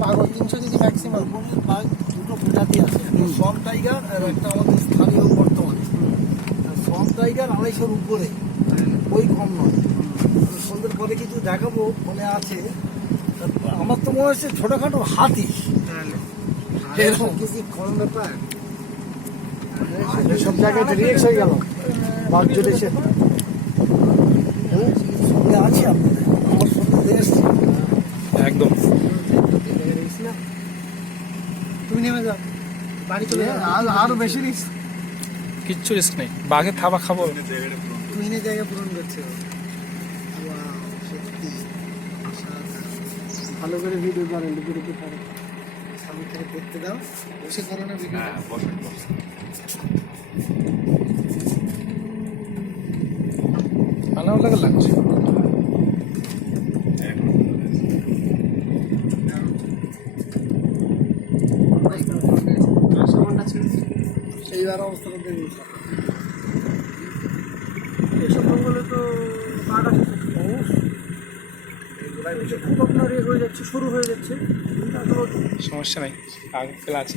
পাগল 300 KG maximum. বাঘ দুটো প্রজাতি আছে, সোয়াম টাইগার আর একটা আমাদের স্থানীয় বর্তমানে। সোয়াম টাইগার 250-র উপরে, ওই কম নয়। সন্ধ্যের পরে কিছু দেখাবো মনে আছে। আমার তো মনে হচ্ছে ছোটখাটো হাতি এরকম কিছু কম ব্যাপার। সব জায়গায় রিয়েক্স হয়ে গেল বাঘ যদি সে সঙ্গে আছি আপনাদের, আমার সঙ্গে এসছি একদম। তুমি নেমে যাও, বাড়ি চলে যাও। আরো বেশি রিস্ক, কিচ্ছু রিস্ক নেই, বাঘে থাবা খাবো। তুহিনের জায়গা পূরণ করছে ও। ভালো করে ভিডিও করেন, লুকিয়ে পারে সামনে থেকে দেখতে দাও। বসে করো না ভিডিও? হ্যাঁ, বসে ভালো লাগছে। সেইবার অবস্থাটা দেখুন। এসব জঙ্গলে তো বাঘ আছে, খুব আপনার ইয়ে হয়ে যাচ্ছে, শুরু হয়ে যাচ্ছে। সমস্যা নাই, বাঘ ফেলা আছে।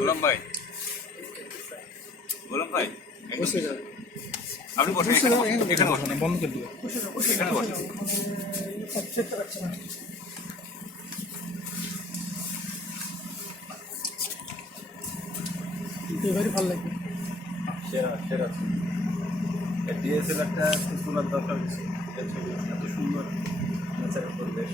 গোলাম ভাই, গোলাম ভাই, বসে যাবে, আপনি বসেন, এখানে বসেন, বন্ধ করে দিও। এখানে বসেন। এবারই ভালো লাগবে। সেরা ডিএসএলআরটা তোলার দরকার হচ্ছে, এত সুন্দর নেচারের পরিবেশ।